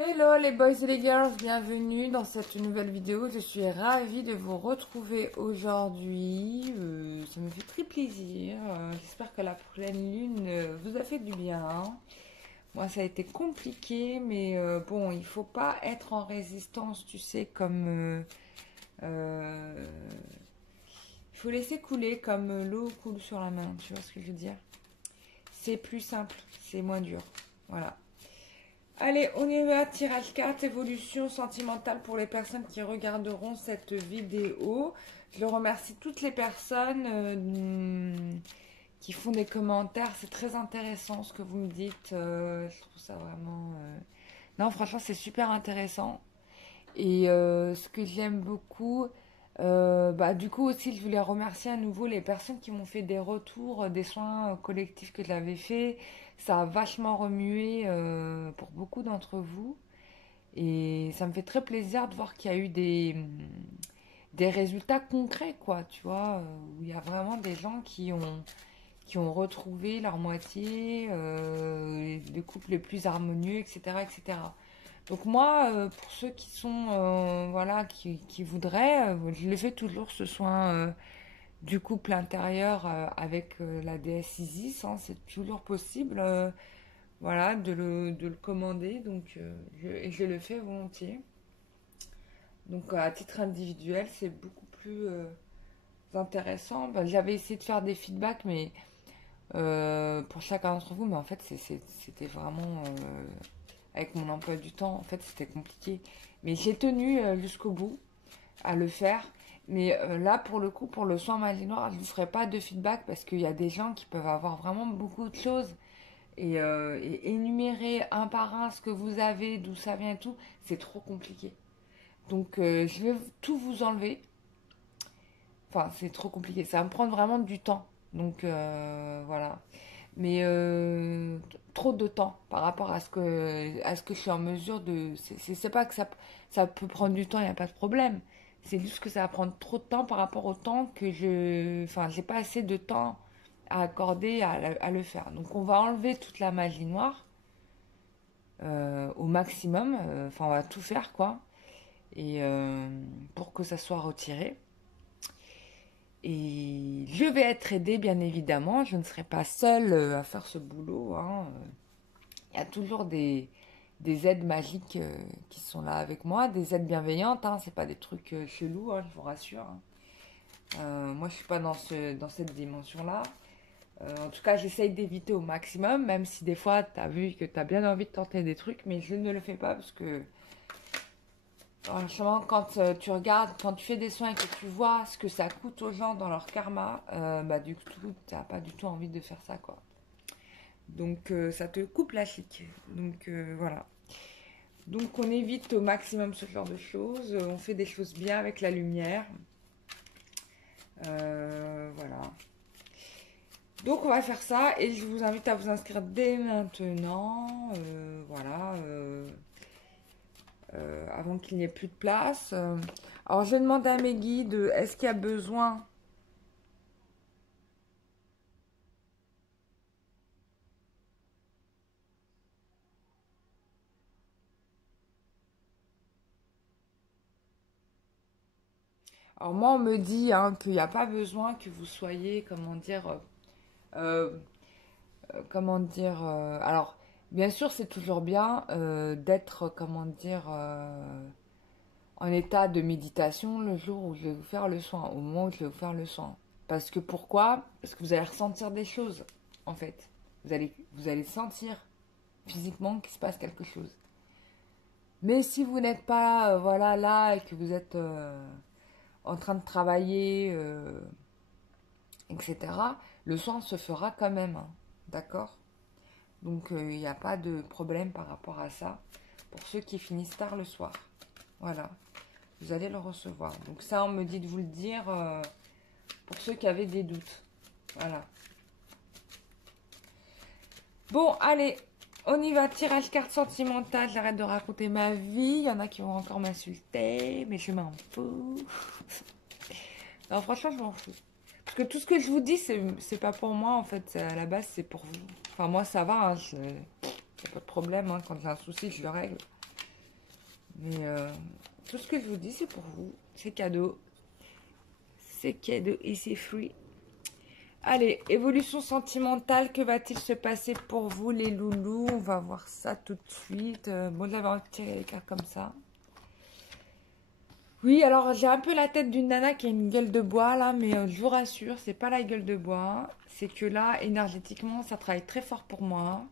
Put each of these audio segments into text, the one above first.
Hello les boys et les girls, bienvenue dans cette nouvelle vidéo. Je suis ravie de vous retrouver aujourd'hui. Ça me fait très plaisir. J'espère que la pleine lune vous a fait du bien. Moi, ça a été compliqué, mais bon, il faut pas être en résistance, tu sais, comme... il faut laisser couler comme l'eau coule sur la main, tu vois ce que je veux dire? C'est plus simple, c'est moins dur. Voilà. Allez, on y va, tirage carte, évolution sentimentale pour les personnes qui regarderont cette vidéo. Je remercie toutes les personnes qui font des commentaires. C'est très intéressant ce que vous me dites. Je trouve ça vraiment... Non, franchement, c'est super intéressant. Et ce que j'aime beaucoup, du coup aussi, je voulais remercier à nouveau les personnes qui m'ont fait des retours des soins collectifs que j'avais fait. Ça a vachement remué pour beaucoup d'entre vous. Et ça me fait très plaisir de voir qu'il y a eu des résultats concrets, quoi, tu vois, où il y a vraiment des gens qui ont retrouvé leur moitié, des couples les plus harmonieux, etc., etc. Donc moi, pour ceux qui sont, voilà, qui voudraient, je le fais toujours ce soin du couple intérieur avec la déesse Isis, hein, c'est toujours possible, voilà, de le commander, donc et je le fais volontiers. Donc à titre individuel, c'est beaucoup plus intéressant. Ben, j'avais essayé de faire des feedbacks, mais pour chacun d'entre vous, mais en fait, c'était vraiment avec mon emploi du temps, en fait, c'était compliqué. Mais j'ai tenu jusqu'au bout à le faire. Mais là, pour le coup, pour le soin magie noire, je ne vous ferai pas de feedback parce qu'il y a des gens qui peuvent avoir vraiment beaucoup de choses et énumérer un par un ce que vous avez, d'où ça vient et tout, c'est trop compliqué. Donc, je vais tout vous enlever. Enfin, c'est trop compliqué. Ça va me prendre vraiment du temps. Donc, voilà. Mais trop de temps par rapport à ce que je suis en mesure de... C'est pas que ça peut prendre du temps, il n'y a pas de problème. C'est juste que ça va prendre trop de temps par rapport au temps que je... Enfin, j'ai pas assez de temps à accorder à le faire. Donc on va enlever toute la magie noire au maximum. Enfin, on va tout faire, quoi. Et pour que ça soit retiré. Et je vais être aidée, bien évidemment. Je ne serai pas seule à faire ce boulot, hein. Il y a toujours des aides magiques qui sont là avec moi, des aides bienveillantes, hein, c'est pas des trucs chelous, hein, je vous rassure, hein. Moi, je suis pas dans cette dimension-là. En tout cas, j'essaye d'éviter au maximum, même si des fois, tu as vu que tu as bien envie de tenter des trucs, mais je ne le fais pas parce que, franchement, quand tu regardes, quand tu fais des soins et que tu vois ce que ça coûte aux gens dans leur karma, du coup, tu n'as pas du tout envie de faire ça, quoi. Donc ça te coupe la chic. Donc voilà. Donc on évite au maximum ce genre de choses. On fait des choses bien avec la lumière. Voilà. Donc on va faire ça et je vous invite à vous inscrire dès maintenant. Voilà. Avant qu'il n'y ait plus de place. Alors je demande à mes guides, est-ce qu'il y a besoin... Alors moi on me dit hein, qu'il n'y a pas besoin que vous soyez, euh, comment dire, alors, bien sûr, c'est toujours bien d'être, comment dire, en état de méditation le jour où je vais vous faire le soin, au moment où je vais vous faire le soin. Parce que pourquoi? Parce que vous allez ressentir des choses, en fait. Vous allez sentir physiquement qu'il se passe quelque chose. Mais si vous n'êtes pas, voilà, là et que vous êtes en train de travailler, etc., le soin se fera quand même, hein. D'accord? Donc il n'y a pas de problème par rapport à ça. Pour ceux qui finissent tard le soir. Voilà. Vous allez le recevoir. Donc ça, on me dit de vous le dire pour ceux qui avaient des doutes. Voilà. Bon, allez. On y va. Tirage carte sentimentale. J'arrête de raconter ma vie. Il y en a qui vont encore m'insulter. Mais je m'en fous. Non, franchement, je m'en fous. Parce que tout ce que je vous dis, c'est pas pour moi, en fait. À la base, c'est pour vous. Enfin, moi, ça va. Hein, pas de problème, hein. Quand j'ai un souci, je le règle. Mais tout ce que je vous dis, c'est pour vous. C'est cadeau. C'est cadeau et c'est free. Allez, évolution sentimentale, que va-t-il se passer pour vous les loulous? On va voir ça tout de suite. Bon, j'avais envie de tirer les cartes comme ça. Oui, alors j'ai un peu la tête d'une nana qui a une gueule de bois là, mais je vous rassure, c'est pas la gueule de bois. C'est que là, énergétiquement, ça travaille très fort pour moi.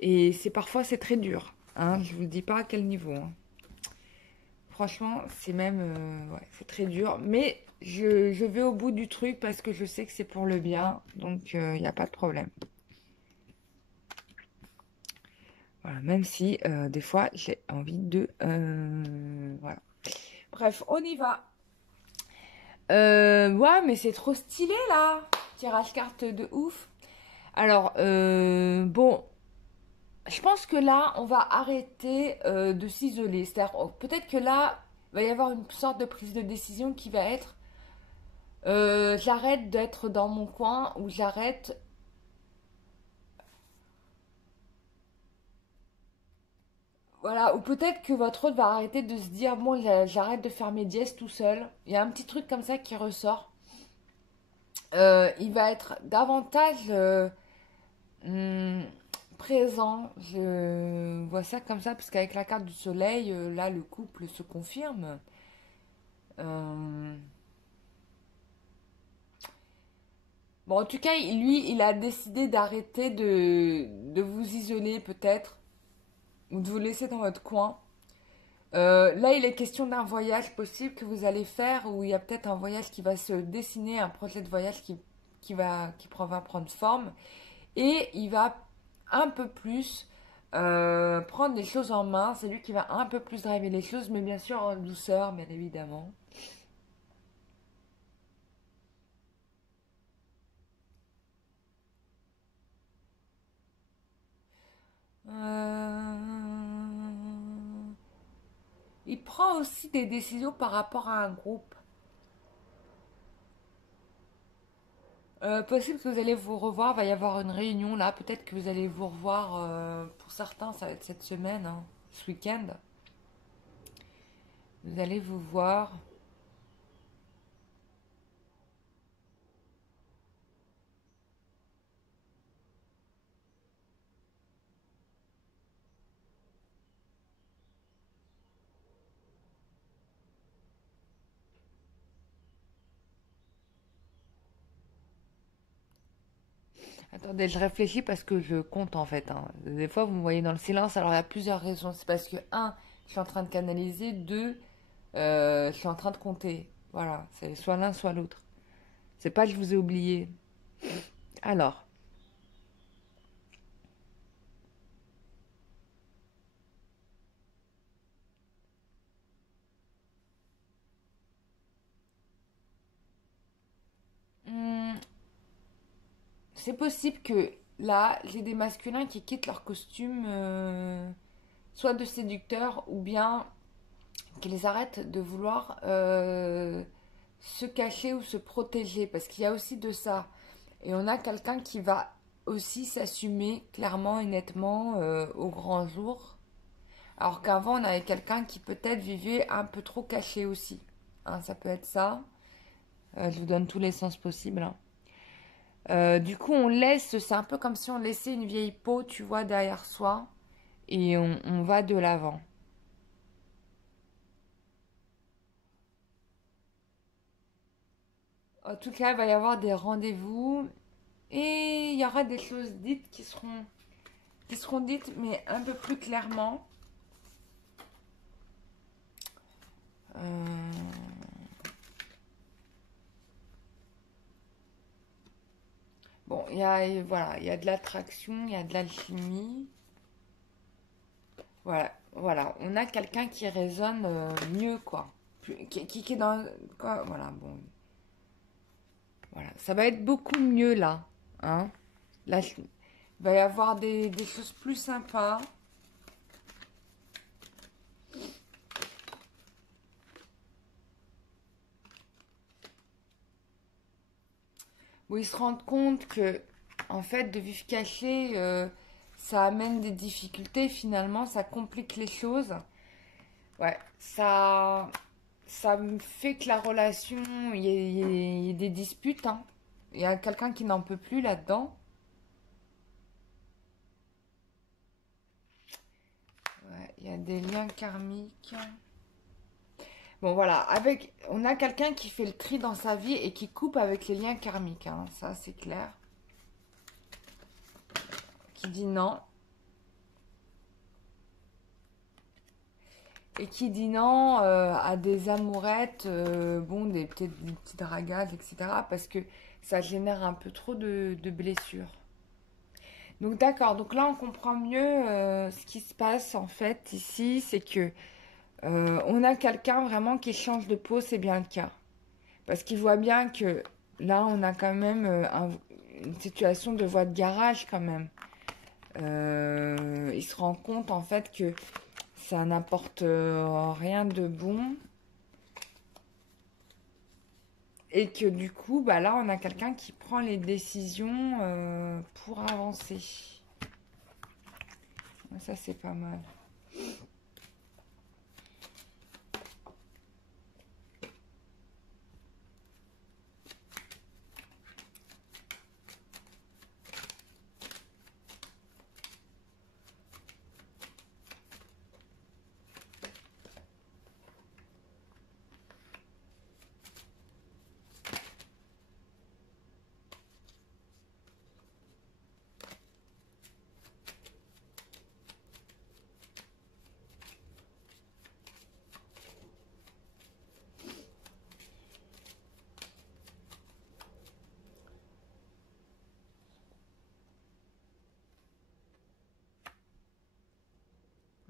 Et parfois c'est très dur. Hein, je vous dis pas à quel niveau. Hein. Franchement, c'est même... ouais, c'est très dur. Mais je vais au bout du truc parce que je sais que c'est pour le bien. Donc, il n'y a pas de problème. Voilà, même si, des fois, j'ai envie de... voilà. Bref, on y va. Ouais, mais c'est trop stylé, là. Tirage carte de ouf. Alors, bon... Je pense que là, on va arrêter de s'isoler. C'est-à-dire, peut-être que là, il va y avoir une sorte de prise de décision qui va être j'arrête d'être dans mon coin ou j'arrête. Voilà, ou peut-être que votre autre va arrêter de se dire bon, j'arrête de faire mes dièses tout seul. Il y a un petit truc comme ça qui ressort. Il va être davantage hum, présent. Je vois ça comme ça parce qu'avec la carte du soleil, là, le couple se confirme. Euh, Bon, en tout cas, lui, il a décidé d'arrêter de vous isoler peut-être, ou de vous laisser dans votre coin. Là, il est question d'un voyage possible que vous allez faire, où il y a peut-être un voyage qui va se dessiner, un projet de voyage va prendre forme, et il va un peu plus prendre les choses en main. C'est lui qui va un peu plus driver les choses, mais bien sûr en douceur, bien évidemment. Euh, Il prend aussi des décisions par rapport à un groupe. Possible que vous allez vous revoir, va y avoir une réunion là, peut-être que vous allez vous revoir, pour certains ça va être cette semaine, hein, ce week-end. Vous allez vous voir. Attendez, je réfléchis parce que je compte en fait. Hein. Des fois vous me voyez dans le silence, alors il y a plusieurs raisons. C'est parce que, un, je suis en train de canaliser, deux, je suis en train de compter. Voilà, c'est soit l'un, soit l'autre. C'est pas que je vous ai oublié. Alors, hmm, c'est possible que là, j'ai des masculins qui quittent leur costume, soit de séducteur ou bien qu'ils arrêtent de vouloir se cacher ou se protéger. Parce qu'il y a aussi de ça. Et on a quelqu'un qui va aussi s'assumer clairement et nettement au grand jour. Alors qu'avant, on avait quelqu'un qui peut-être vivait un peu trop caché aussi. Hein, ça peut être ça. Je vous donne tous les sens possibles. Hein. Du coup, on laisse, c'est un peu comme si on laissait une vieille peau, tu vois, derrière soi, et on va de l'avant. En tout cas, il va y avoir des rendez-vous et il y aura des choses dites qui seront dites, mais un peu plus clairement. Euh, Bon, voilà, il y a de l'attraction, il y a de l'alchimie. Voilà, voilà, on a quelqu'un qui résonne mieux, quoi. Qui est dans... Quoi, voilà, bon. Voilà, ça va être beaucoup mieux, là. Hein. Là, il va y avoir des choses plus sympas. Où ils se rendent compte que, en fait, de vivre caché, ça amène des difficultés, finalement, ça complique les choses. Ouais, ça me fait que la relation, il y ait des disputes, hein. Il y a quelqu'un qui n'en peut plus là-dedans. Ouais, il y a des liens karmiques. Bon, voilà, on a quelqu'un qui fait le tri dans sa vie et qui coupe avec les liens karmiques, hein. Ça, c'est clair. Qui dit non. Et qui dit non à des amourettes, bon, peut-être des petites dragades, etc. Parce que ça génère un peu trop de blessures. Donc d'accord, donc là on comprend mieux ce qui se passe en fait ici, c'est que on a quelqu'un vraiment qui change de peau, c'est bien le cas. Parce qu'il voit bien que là on a quand même une situation de voie de garage quand même. Il se rend compte en fait que ça n'apporte rien de bon. Et que du coup, bah là, on a quelqu'un qui prend les décisions pour avancer. Ça, c'est pas mal.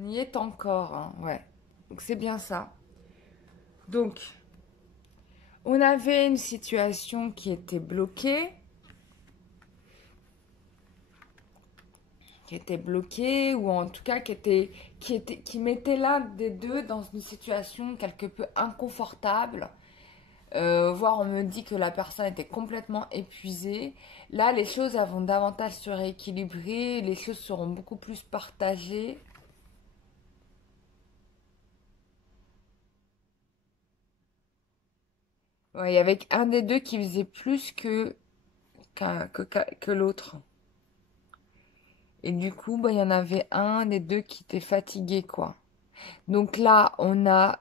On y est encore, hein, ouais. Donc c'est bien ça. Donc, on avait une situation qui était bloquée, ou en tout cas qui mettait l'un des deux dans une situation quelque peu inconfortable. Voire on me dit que la personne était complètement épuisée. Là, les choses vont davantage se rééquilibrer, les choses seront beaucoup plus partagées. Ouais, il y avait un des deux qui faisait plus que l'autre. Et du coup, bah, il y en avait un des deux qui était fatigué, quoi. Donc là, on a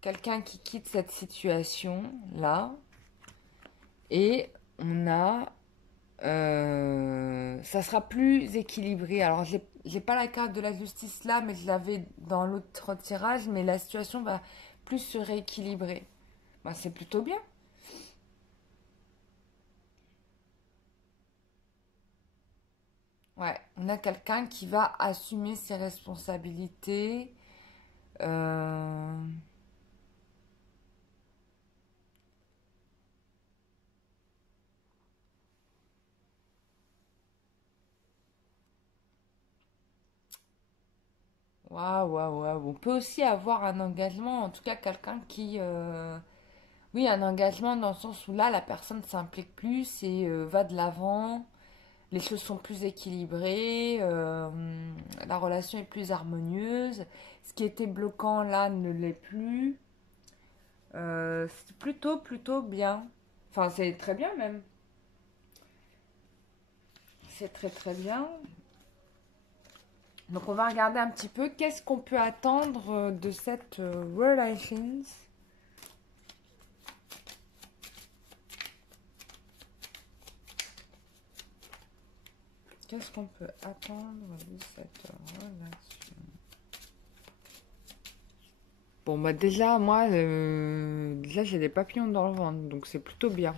quelqu'un qui quitte cette situation-là. Et on a... ça sera plus équilibré. Alors, j'ai pas la carte de la justice là, mais je l'avais dans l'autre tirage. Mais la situation va plus se rééquilibrer. Bah, c'est plutôt bien. Ouais, on a quelqu'un qui va assumer ses responsabilités. Euh, Waouh, waouh, waouh. On peut aussi avoir un engagement, en tout cas quelqu'un qui... Oui, un engagement dans le sens où là, la personne s'implique plus et va de l'avant. Les choses sont plus équilibrées, la relation est plus harmonieuse. Ce qui était bloquant là ne l'est plus. C'est plutôt bien. Enfin, c'est très bien même. C'est très très bien. Donc on va regarder un petit peu qu'est-ce qu'on peut attendre de cette relations. Qu'est-ce qu'on peut attendre de cette relation? Bon, bah déjà, moi, déjà j'ai des papillons dans le ventre, donc c'est plutôt bien.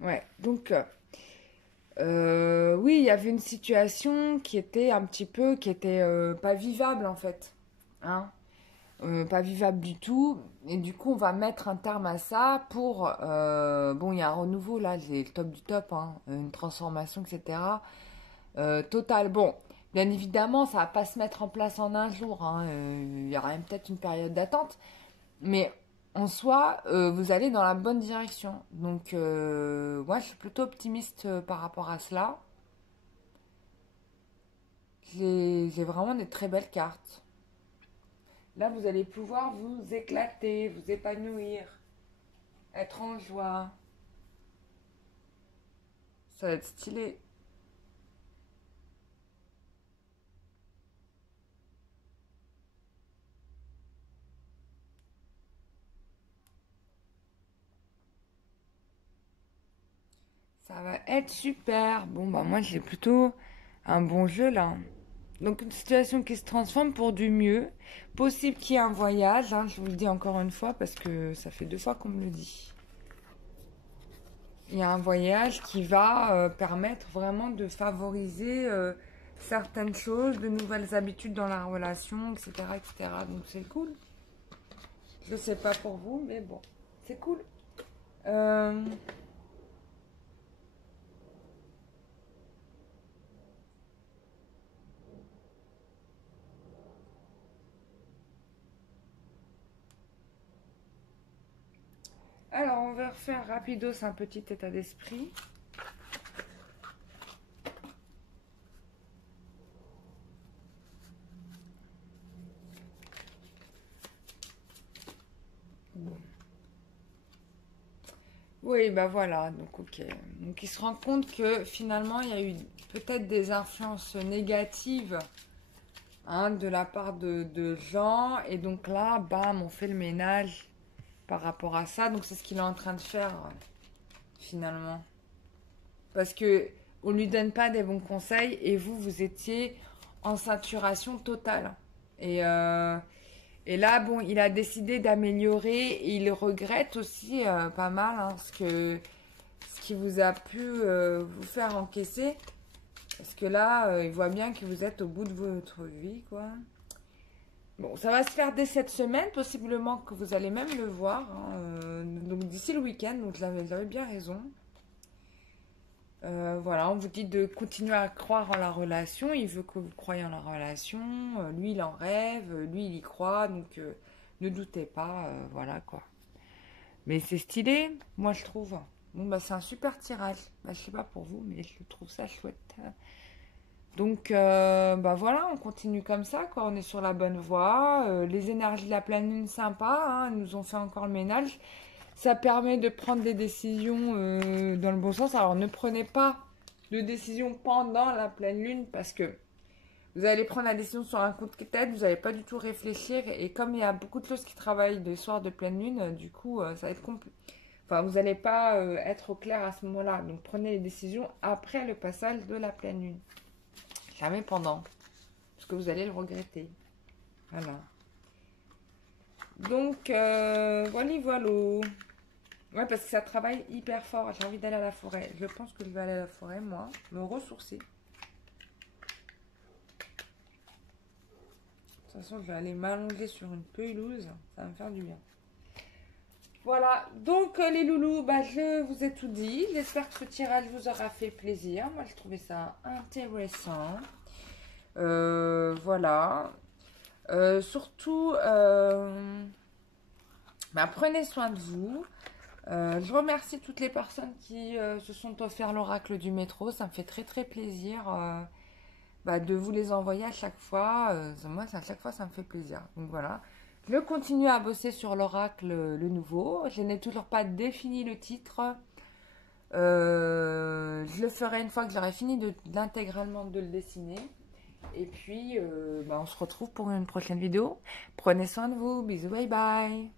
Ouais, donc, oui, il y avait une situation qui était un petit peu, qui était pas vivable en fait. Hein. Pas vivable du tout. Et du coup, on va mettre un terme à ça pour... bon, il y a un renouveau là, c'est le top du top, hein, une transformation, etc. totale. Bon, bien évidemment, ça va pas se mettre en place en un jour, hein. Il y aura même peut-être une période d'attente. Mais en soi, vous allez dans la bonne direction. Donc, moi, je suis plutôt optimiste par rapport à cela. J'ai vraiment des très belles cartes. Là, vous allez pouvoir vous éclater, vous épanouir, être en joie. Ça va être stylé. Ça va être super. Bon, bah moi, j'ai plutôt un bon jeu là. Donc, une situation qui se transforme pour du mieux. Possible qu'il y ait un voyage, hein, je vous le dis encore une fois parce que ça fait 2 fois qu'on me le dit. Il y a un voyage qui va permettre vraiment de favoriser certaines choses, de nouvelles habitudes dans la relation, etc., etc. Donc, c'est cool. Je sais pas pour vous, mais bon, c'est cool. Euh, Alors, on va refaire rapidos un petit état d'esprit. Oui, bah voilà, donc ok. Donc il se rend compte que finalement, il y a eu peut-être des influences négatives, hein, de la part de gens. Et donc là, bam, on fait le ménage par rapport à ça. Donc c'est ce qu'il est en train de faire, finalement. Parce que on lui donne pas des bons conseils et vous, vous étiez en saturation totale. Et, euh, et là, bon, il a décidé d'améliorer et il regrette aussi pas mal, hein, ce qui vous a pu vous faire encaisser. Parce que là, il voit bien que vous êtes au bout de votre vie, quoi. Bon, ça va se faire dès cette semaine, possiblement que vous allez même le voir, hein, donc d'ici le week-end, donc j'avais bien raison. Voilà, on vous dit de continuer à croire en la relation. Il veut que vous croyiez en la relation. Lui, il en rêve. Lui, il y croit. Donc, ne doutez pas. Voilà quoi. Mais c'est stylé, moi je trouve. Bon, bah, c'est un super tirage. Bah, je sais pas pour vous, mais je trouve ça chouette. Donc, bah voilà, on continue comme ça, quoi. On est sur la bonne voie. Les énergies de la pleine lune, sympa, hein, elles nous ont fait encore le ménage. Ça permet de prendre des décisions dans le bon sens. Alors, ne prenez pas de décision pendant la pleine lune parce que vous allez prendre la décision sur un coup de tête. Vous n'allez pas du tout réfléchir. Et comme il y a beaucoup de choses qui travaillent le soir de pleine lune, du coup, ça va être compliqué. Enfin, vous n'allez pas être au clair à ce moment-là. Donc, prenez les décisions après le passage de la pleine lune. Jamais pendant. Parce que vous allez le regretter. Voilà. Donc, voilà. Ouais, parce que ça travaille hyper fort. J'ai envie d'aller à la forêt. Je pense que je vais aller à la forêt, moi. Me ressourcer. De toute façon, je vais aller m'allonger sur une pelouse. Ça va me faire du bien. Voilà. Donc, les loulous, bah, je vous ai tout dit. J'espère que ce tirage vous aura fait plaisir. Moi, je trouvais ça intéressant. Voilà. Surtout, bah, prenez soin de vous. Je remercie toutes les personnes qui se sont offert l'oracle du métro. Ça me fait très très plaisir bah, de vous les envoyer à chaque fois. Moi, à chaque fois, ça me fait plaisir. Donc voilà. Je continue à bosser sur l'oracle le nouveau. Je n'ai toujours pas défini le titre. Je le ferai une fois que j'aurai fini d'intégralement de le dessiner. Et puis, bah, on se retrouve pour une prochaine vidéo. Prenez soin de vous. Bisous, bye bye.